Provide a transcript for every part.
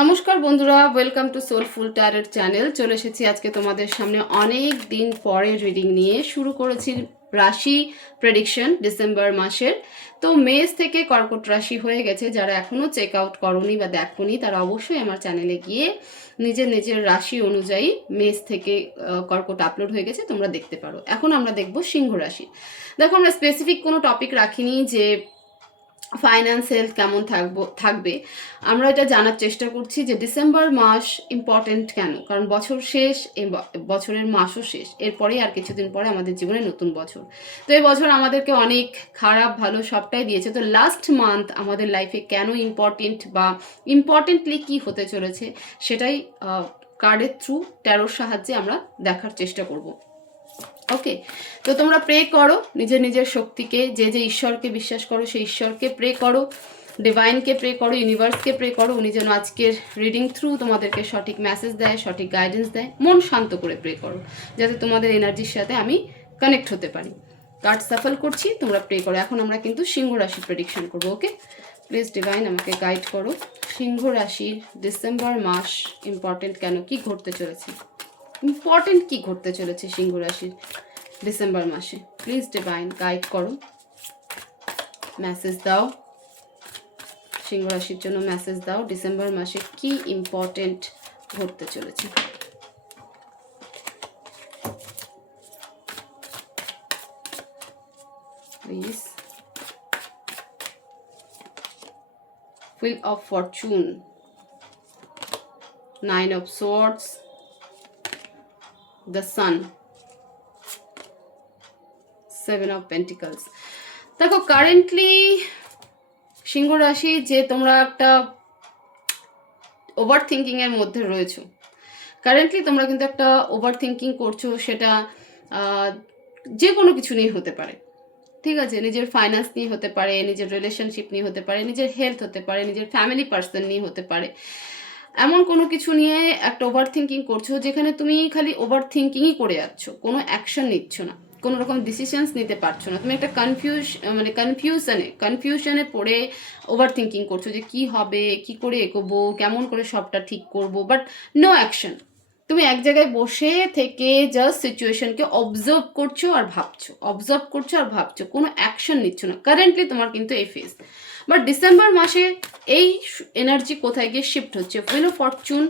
নমস্কার বন্ধুরা, welcome to soulful tarot channel. চলে এসেছি আজকে তোমাদের সামনে অনেক দিন পরে রিডিং নিয়ে। শুরু করেছি রাশি প্রেডিকশন ডিসেম্বর মাসের। তো মেষ থেকে কর্কট রাশি হয়ে গেছে। যারা এখনও চেক আউট করোনি বা দেখোনি তারা অবশ্যই আমার চ্যানেলে গিয়ে নিজের নিজের রাশি অনুযায়ী মেষ থেকে কর্কট আপলোড হয়ে গেছে, তোমরা দেখতে পারো। এখন আমরা দেখব সিংহ রাশি। দেখো, আমরা স্পেসিফিক কোনো টপিক রাখিনি যে ফাইন্যান্স হেলথ কেমন থাকবে। আমরা এটা জানার চেষ্টা করছি যে ডিসেম্বর মাস ইম্পর্টেন্ট কেন, কারণ বছর শেষ, এই বছরের মাসও শেষ, এরপরে আর কিছুদিন পরে আমাদের জীবনে নতুন বছর। তো এই বছর আমাদেরকে অনেক খারাপ ভালো সবটাই দিয়েছে। তো লাস্ট মান্থ আমাদের লাইফে কেন ইম্পর্টেন্ট বা ইম্পর্টেন্টলি কি হতে চলেছে সেটাই কার্ডের থ্রু ট্যারোর সাহায্যে আমরা দেখার চেষ্টা করব। ওকে, তো তোমরা প্রে করো নিজের নিজের শক্তিকে, যে যে ঈশ্বরকে বিশ্বাস করো সেই ঈশ্বরকে প্রে করো, ডিভাইনকে প্রে করো, ইউনিভার্সকে প্রে করো। উনি যেন আজকের রিডিং থ্রু তোমাদেরকে সঠিক মেসেজ দেয়, সঠিক গাইডেন্স দেয়। মন শান্ত করে প্রে করো যাতে তোমাদের এনার্জির সাথে আমি কানেক্ট হতে পারি। কার্ড সাফল করছি, তোমরা প্রে করো। এখন আমরা কিন্তু সিংহ রাশির প্রেডিকশন করবো। ওকে, প্লিজ ডিভাইন আমাকে গাইড করো। সিংহ রাশির ডিসেম্বর মাস ইম্পর্টেন্ট কেন, কি ঘটতে চলেছে, ইম্পর্টেন্ট কি ঘটতে চলেছে সিংহ রাশির ডিসেম্বর মাসে। প্লিজ ডিভাইন গাইড করো, মেসেজ দাও। সিংহ রাশির জন্য মেসেজ দাও, ডিসেম্বর মাসে কি ইম্পর্টেন্ট ঘটতে চলেছে। Please. Wheel of Fortune, 9 of swords, the sun, 7 of pentacles। দেখো, কারেন্টলি সিংহ রাশি যে তোমরা একটা ওভার থিঙ্কিং এর মধ্যে রয়েছো। কারেন্টলি তোমরা কিন্তু একটা ওভার থিঙ্কিং করছো, সেটা যে কোনো কিছু নিয়ে হতে পারে। ঠিক আছে, নিজের ফাইন্যান্স নিয়ে হতে পারে, নিজের রিলেশনশিপ নিয়ে হতে পারে, নিজের হেলথ হতে পারে, নিজের ফ্যামিলি পার্সন নিয়ে হতে পারে। এমন কোনো কিছু নিয়ে একটা ওভার থিঙ্কিং করছো যেখানে তুমি খালি ওভার থিঙ্কিংই করে যাচ্ছ, কোনো অ্যাকশন নিচ্ছ না, কোনো রকম ডিসিশনস নিতে পারছো না। তুমি একটা কনফিউশনে পড়ে ওভার থিঙ্কিং করছো যে কি হবে, কি করে এগোবো, কেমন করে সবটা ঠিক করবো, বাট নো অ্যাকশন। তুমি এক জায়গায় বসে থেকে জাস্ট সিচুয়েশনকে অবজার্ভ করছো আর ভাবছো, কোনো অ্যাকশন নিচ্ছ না। কারেন্টলি তোমার কিন্তু এই ফেজ। বাট ডিসেম্বর মাসে এই এনার্জি কোথায় গিয়ে শিফট হচ্ছে, হুইল অফ ফরচুন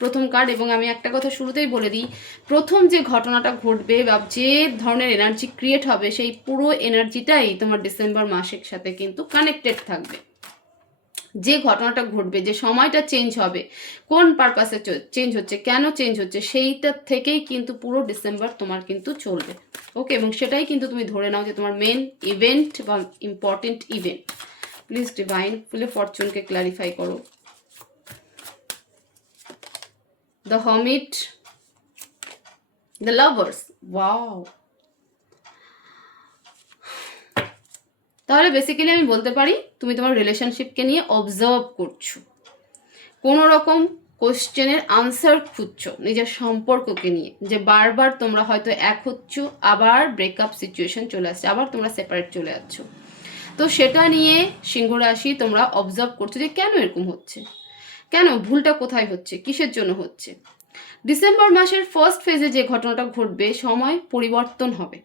প্রথম কার্ড। এবং আমি একটা কথা শুরুতেই বলে দিই, প্রথম যে ঘটনাটা ঘটবে বা যে ধরনের এনার্জি ক্রিয়েট হবে সেই পুরো এনার্জিটাই তোমার ডিসেম্বর মাসের সাথে কিন্তু কানেক্টেড থাকবে। যে ঘটনাটা ঘটবে, যে সময়টা চেঞ্জ হবে, কোন পারপাসে চেঞ্জ হচ্ছে, কেন চেঞ্জ হচ্ছে, সেইটা থেকেই কিন্তু পুরো ডিসেম্বর তোমার কিন্তু চলবে। ওকে, এবং সেটাই কিন্তু তুমি ধরে নাও যে তোমার মেন ইভেন্ট বা ইম্পর্টেন্ট ইভেন্ট। প্লিজ ডিভাইন ফুলে ফরচুনকে ক্লারিফাই করো। The hermit, the lovers. Wow, তাহলে বেসিক্যালি আমি বলতে পারি তুমি তোমার রিলেশনশিপকে নিয়ে অবজার্ভ করছো, কোনো রকম কোশ্চেনের আনসার খুঁজছো নিজের সম্পর্ককে নিয়ে, যে বারবার তোমরা হয়তো এক হচ্ছ, আবার ব্রেকআপ সিচুয়েশন চলে আসছে, আবার তোমরা সেপারেট চলে যাচ্ছ। তো সেটা নিয়ে সিংহ রাশি তোমরা অবজার্ভ করছো যে কেন এরকম হচ্ছে, কেন ভুলটা কোথায় হচ্ছে, কিসের জন্য হচ্ছে। ডিসেম্বর মাসের ফার্স্ট ফেজে যে ঘটনাটা ঘটবে, সময় পরিবর্তন হবে।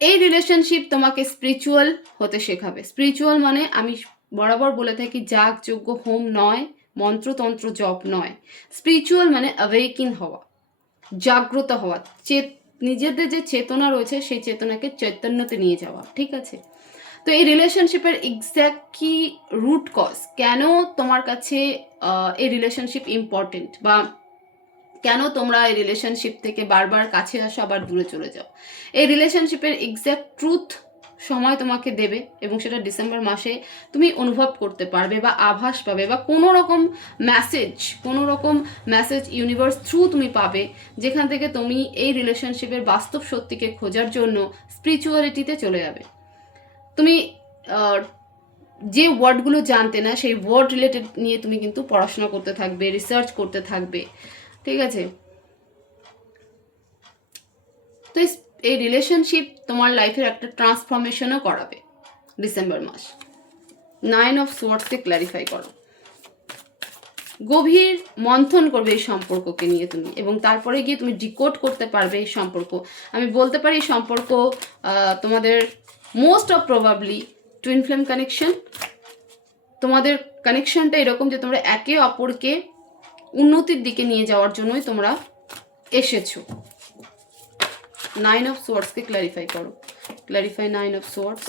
এই রিলেশনশিপ তোমাকে স্পিরিচুয়াল হতে শেখাবে। স্পিরিচুয়াল মানে আমি বরাবর বলে থাকি যাগযজ্ঞ হোম নয়, মন্ত্রতন্ত্র জপ নয়। স্পিরিচুয়াল মানে অ্যাওয়েকিং হওয়া, জাগ্রত হওয়া, নিজেদের যে চেতনা রয়েছে সেই চেতনাকে চৈতন্যতে নিয়ে যাওয়া। ঠিক আছে, তো এই রিলেশনশিপের এক্স্যাক্ট কি রুট কজ, কেন তোমার কাছে এই রিলেশনশিপ ইম্পর্টেন্ট, বা কেন তোমরা এই রিলেশনশিপ থেকে বারবার কাছে আসো আবার দূরে চলে যাও, এই রিলেশনশিপের এক্স্যাক্ট ট্রুথ সময় তোমাকে দেবে। এবং সেটা ডিসেম্বর মাসে তুমি অনুভব করতে পারবে বা আভাস পাবে, বা কোনো রকম মেসেজ ইউনিভার্স থ্রু তুমি পাবে, যেখান থেকে তুমি এই রিলেশনশিপের বাস্তব সত্যিকে খোঁজার জন্য স্পিরিচুয়ালিটিতে চলে যাবে। তুমি যে ওয়ার্ডগুলো জানতে না সেই ওয়ার্ড রিলেটেড নিয়ে তুমি কিন্তু পড়াশোনা করতে থাকবে, রিসার্চ করতে থাকবে। ঠিক আছে, তো এই রিলেশনশিপ তোমার লাইফের একটা ট্রান্সফরমেশনও করাবে ডিসেম্বর মাস। নাইন অফ সোয়ার্ডসকে ক্ল্যারিফাই করো। গভীর মন্থন করবে এই সম্পর্ককে নিয়ে তুমি, এবং তারপরে গিয়ে তুমি ডিকোড করতে পারবে এই সম্পর্ক। আমি বলতে পারি এই সম্পর্ক তোমাদের most of probably twin flame connection. তোমাদের কানেকশনটা এরকম যে তোমরা একে অপরকে উন্নতির দিকে নিয়ে যাওয়ার জন্যই তোমরা এসেছো। নাইন অফ সোয়ার্ডসকে ক্ল্যারিফাই করো। Clarify nine of swords.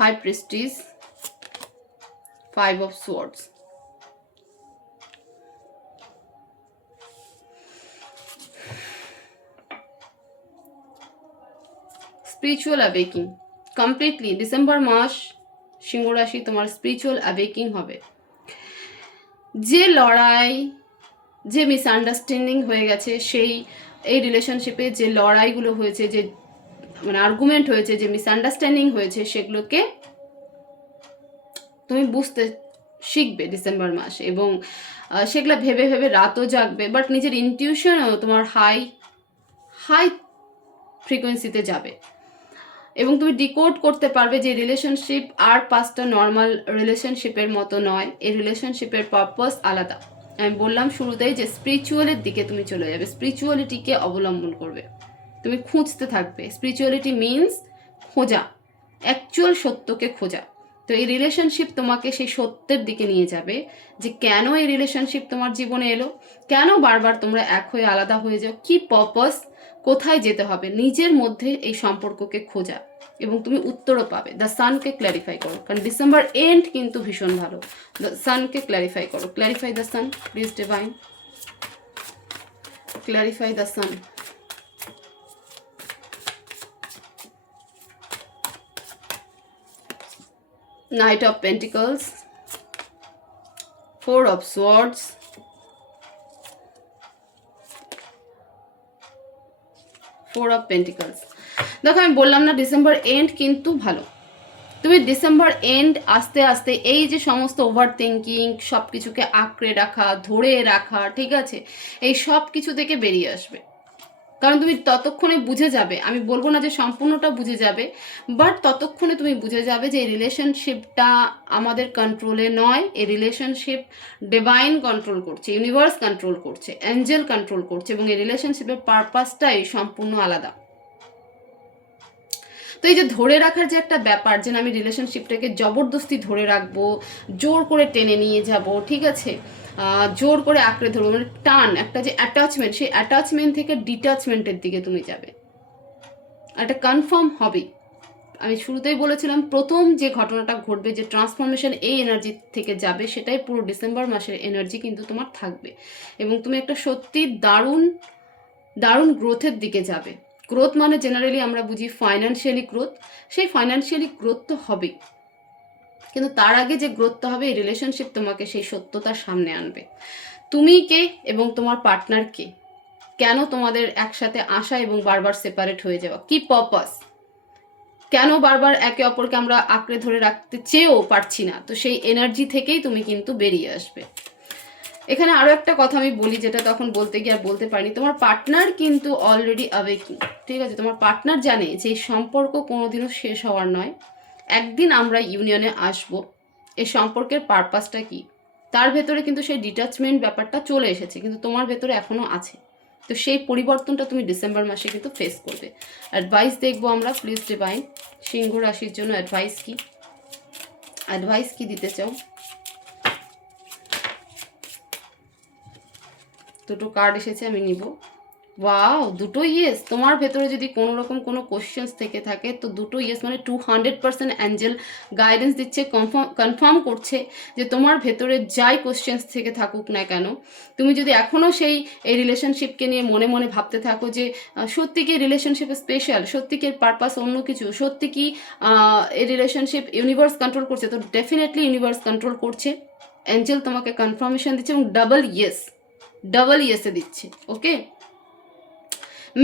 High prestige, five of swords. Spiritual awakening completely December মাস সিংহ রাশি তোমার স্পিরিচুয়াল অ্যাওয়েকিং হবে। যে লড়াই, যে মিসআন্ডারস্ট্যান্ডিং হয়ে গেছে, সেই এই রিলেশনশিপে যে লড়াইগুলো হয়েছে, যে মানে আর্গুমেন্ট হয়েছে, যে মিসআন্ডারস্ট্যান্ডিং হয়েছে, সেগুলোকে তুমি বুঝতে শিখবে ডিসেম্বর মাসে, এবং সেগুলো ভেবে ভেবে রাতও জাগবে, বাট নিজের ইনটিউশনও তোমার হাই ফ্রিকোয়েন্সিতে যাবে, এবং তুমি ডিকোড করতে পারবে যে রিলেশনশিপ আর 5টা নর্মাল রিলেশনশিপের মতো নয়। এই রিলেশনশিপের পারপাস আলাদা। আমি বললাম শুরুতেই যে স্পিরিচুয়ালের দিকে তুমি চলে যাবে, স্পিরিচুয়ালিটিকে অবলম্বন করবে, তুমি খুঁজতে থাকবে। স্পিরিচুয়ালিটি মিনস খোঁজা, অ্যাকচুয়াল সত্যকে খোঁজা। তো এই রিলেশনশিপ তোমাকে সেই সত্যের দিকে নিয়ে যাবে, যে কেন এই রিলেশনশিপ তোমার জীবনে এলো, কেন বারবার তোমরা এক হয়ে আলাদা হয়ে যাও, কি পারপাস, কোথায় যেতে হবে, নিজের মধ্যে এই সম্পর্ককে খোঁজা, এবং তুমি উত্তরও পাবে। দ্য সানকে ক্ল্যারিফাই করো, কারণ ডিসেম্বর এন্ড কিন্তু ভীষণ ভালো। দ্য সানকে ক্ল্যারিফাই করো। Clarify the sun please divine, clarify the sun. Knight of Pentacles, Four of Swords, Four of Pentacles। দেখো আমি বললাম না ডিসেম্বর এন্ড কিন্তু ভালো। তুমি ডিসেম্বর এন্ড আস্তে আস্তে এই যে সমস্ত ওভার থিঙ্কিং, সব কিছুকে আঁকড়ে রাখা, ধরে রাখা, ঠিক আছে, এই সব কিছু থেকে বেরিয়ে আসবে। কারণ তুমি ততক্ষণে বুঝে যাবে, আমি বলবো না যে সম্পূর্ণটা বুঝে যাবে, বাট ততক্ষণে তুমি বুঝে যাবে যে এই রিলেশনশিপটা আমাদের কন্ট্রোলে নয়। এই রিলেশনশিপ ডিভাইন কন্ট্রোল করছে, ইউনিভার্স কন্ট্রোল করছে, অ্যাঞ্জেল কন্ট্রোল করছে, এবং এই রিলেশনশিপের পারপাসটাই সম্পূর্ণ আলাদা। তো এই যে ধরে রাখার যে একটা ব্যাপার, যে আমি রিলেশনশিপটাকে জবরদস্তি ধরে রাখবো, জোর করে টেনে নিয়ে যাব, ঠিক আছে, জোর করে আঁকড়ে ধরবো, মানে টান, একটা যে অ্যাটাচমেন্ট, সেই অ্যাটাচমেন্ট থেকে ডিটাচমেন্টের দিকে তুমি যাবে, একটা কনফার্ম হবে। আমি শুরুতেই বলেছিলাম প্রথম যে ঘটনাটা ঘটবে, যে ট্রান্সফরমেশন এই এনার্জি থেকে যাবে, সেটাই পুরো ডিসেম্বর মাসের এনার্জি কিন্তু তোমার থাকবে, এবং তুমি একটা সত্যি দারুণ দারুণ গ্রোথের দিকে যাবে। গ্রোথ মানে জেনারেলি আমরা বুঝি ফাইন্যান্সিয়ালি গ্রোথ, সেই ফাইন্যান্সিয়ালি গ্রোথ তো হবেই, কিন্তু তার আগে যে গ্রোথটা হবে, এই রিলেশনশিপ তোমাকে সেই সত্যতার সামনে আনবে। তুমি কে এবং তোমার পার্টনার কে, কেন তোমাদের একসাথে আসা এবং বারবার সেপারেট হয়ে যাওয়া, কি পারপাস, কেন বারবার একে অপরকে আমরা আঁকড়ে ধরে রাখতে চেয়েও পারছি না, তো সেই এনার্জি থেকেই তুমি কিন্তু বেরিয়ে আসবে। এখানে আরো একটা কথা আমি বলি, যেটা তখন বলতে গিয়ে আর বলতে পারিনি, তোমার পার্টনার কিন্তু অলরেডি অ্যাওয়েকিং, ঠিক আছে, তোমার পার্টনার জানে যে এই সম্পর্ক কোনোদিনও শেষ হওয়ার নয়, একদিন আমরা ইউনিয়নে আসব। এই সম্পর্কের পারপাসটা কি, তার ভেতরে কিন্তু সেই ডিটাচমেন্ট ব্যাপারটা চলে এসেছে, কিন্তু তোমার ভেতরে এখনো আছে। তো সেই পরিবর্তনটা তুমি ডিসেম্বর মাসে কিন্তু ফেস করবে। অ্যাডভাইস দেখবো আমরা, প্লিজ ডিভাইন সিংহ রাশির জন্য অ্যাডভাইস কি দিতে চাও। দুটো কার্ড এসেছে, আমি নিব। ওয়াও, দুটো ইয়েস। তোমার ভেতরে যদি কোনো রকম কোনো কোশ্চেন্স থেকে থাকে, তো দুটো ইয়েস মানে 200% অ্যাঞ্জেল গাইডেন্স দিচ্ছে, কনফার্ম করছে যে তোমার ভেতরে যাই কোশ্চেন্স থেকে থাকুক না কেন, তুমি যদি এখনও এই রিলেশনশিপকে নিয়ে মনে মনে ভাবতে থাকো যে সত্যি কি রিলেশনশিপ স্পেশাল, সত্যি কি এর পারপাস অন্য কিছু, সত্যি কি এই রিলেশনশিপ ইউনিভার্স কন্ট্রোল করছে, তো ডেফিনেটলি ইউনিভার্স কন্ট্রোল করছে। অ্যাঞ্জেল তোমাকে কনফার্মেশন দিচ্ছে, এবং ডাবল ইয়েসে দিচ্ছে। ওকে,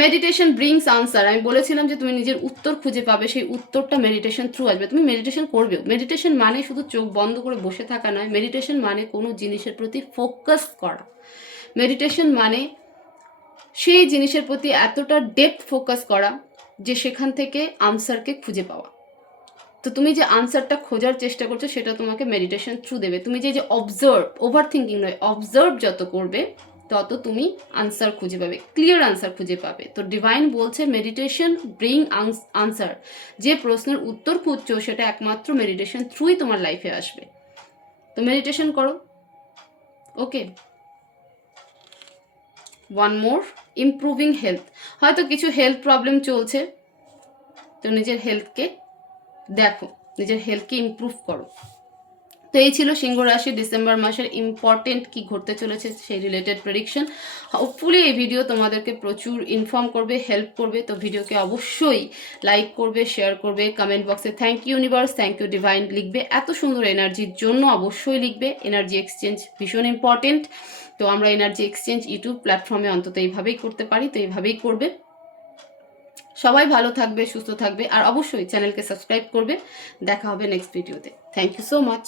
মেডিটেশন ব্রিংস আনসার। আমি বলেছিলাম যে তুমি নিজের উত্তর খুঁজে পাবে, সেই উত্তরটা মেডিটেশন থ্রু আসবে। তুমি মেডিটেশন করবেও। মেডিটেশন মানে শুধু চোখ বন্ধ করে বসে থাকা নয়, মেডিটেশন মানে কোনো জিনিসের প্রতি ফোকাস করা। মেডিটেশন মানে সেই জিনিসের প্রতি এতটা ডেপথ ফোকাস করা যে সেখান থেকে আনসারকে খুঁজে পাওয়া। তো তুমি যে আনসারটা খোঁজার চেষ্টা করছো সেটা তোমাকে মেডিটেশন থ্রু দেবে। তুমি যে অবজার্ভ, ওভার থিঙ্কিং নয়, অবজার্ভ যত করবে তত তুমি আনসার খুঁজে পাবে, ক্লিয়ার আনসার খুঁজে পাবে। তো ডিভাইন বলছে মেডিটেশন ব্রিং আনসার। যে প্রশ্নের উত্তর খুঁজছো সেটা একমাত্র মেডিটেশন থ্রুই তোমার লাইফে আসবে। তো মেডিটেশন করো। ওকে, ওয়ান মোর, ইমপ্রুভিং হেলথ। হয়তো কিছু হেলথ প্রবলেম চলছে, তো নিজের হেলথকে দেখো, নিজের হেলথকে ইমপ্রুভ করো। তো এই ছিল সিংহ রাশি ডিসেম্বর মাসের ইম্পর্টেন্ট কি ঘটতে চলেছে সেই রিলেটেড প্রেডিকশন। হোপফুলি এই ভিডিও তোমাদেরকে প্রচুর ইনফর্ম করবে, হেল্প করবে। তো ভিডিওকে অবশ্যই লাইক করবে, শেয়ার করবে, কমেন্ট বক্সে thank you universe, thank you divine লিখবে। এত সুন্দর এনার্জির জন্য অবশ্যই লিখবে। এনার্জি এক্সচেঞ্জ ভীষণ ইম্পর্টেন্ট। তো আমরা এনার্জি এক্সচেঞ্জ ইউটিউব প্ল্যাটফর্মে অন্তত এইভাবেই করতে পারি, তো এইভাবেই করবে। সবাই ভালো থাকবে, সুস্থ থাকবে, আর অবশ্যই চ্যানেলকে সাবস্ক্রাইব করবে। দেখা হবে নেক্সট ভিডিওতে। Thank you so much.